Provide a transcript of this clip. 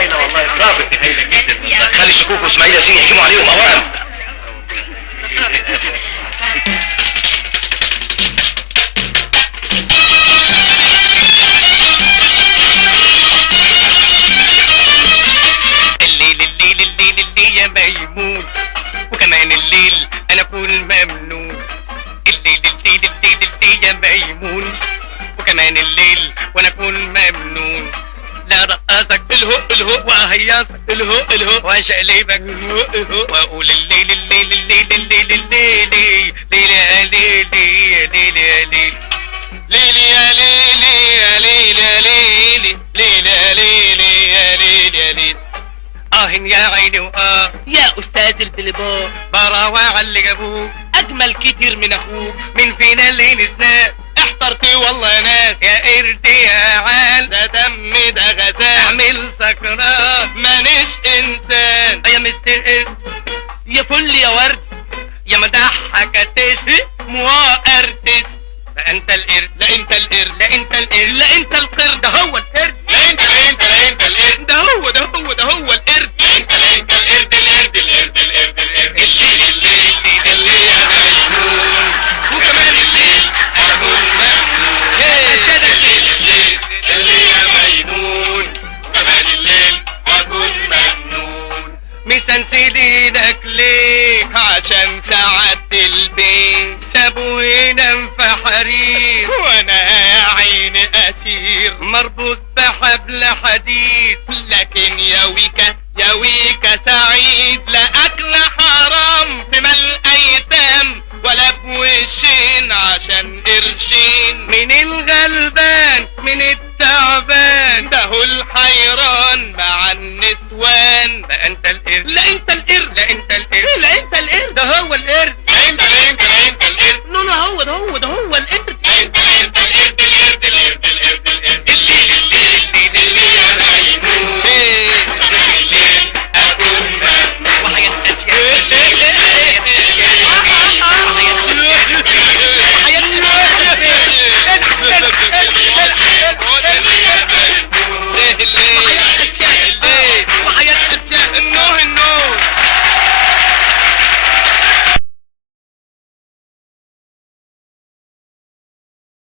ليلى والله برافو هايله جدا. خلي شكوك واسماعيل ياسين يحكموا عليهم اوام. الليل الليل الليل الليل يا ميمون، وكمان الليل انا اكون ممنون. الليل الليل الليل الليل يا ميمون، وكمان الليل وانا اكون ممنون. لا رقصك الهو الهو وهيصك الهو الهو وشقلبك الهو الهو واقول الليل الليل الليل الليل الليل ليل يا ليل يا ليل يا ليل ليل يا ليل يا ليل يا ليل ليل يا ليل يا ليل يا ليل. يا عيني يا استاذ البلبار، براوة على اللي جابوك اجمل كتير من اخوك. من فينا اللي نسناه احترت والله يا ناس. يا قرد يا عال ده دم ده غزال، اعمل سكران مانيش انسان. يا مستر قرد يا فل يا ورد يا مضحك ارتست موا ارتست. لا انت القرد لا انت القرد لا انت القرد لا انت القرد ده هو القرد. لا انت لا انت لا انت القرد ده هو ده هو ده هو القرد. لا انت لا انت القرد القرد القرد القرد القرد. الليل الليل الليل يا مجنون، وكمان الليل اكون مجنون. الليل الليل الليل يا مجنون، وكمان الليل اكون مجنون. مسنسلينك ليه؟ عشان سعدت البيت سابوه ينام في حرير، وانا يا عيني اسير مربوط بحبل حديد. لكن يا ويكا يا ويكا سعيد، لا اكل حرام في مال ايتام ولا بوشين عشان قرشين. من الغلبان من التعبان ده هو الحيران مع النسوان. ده انت القرد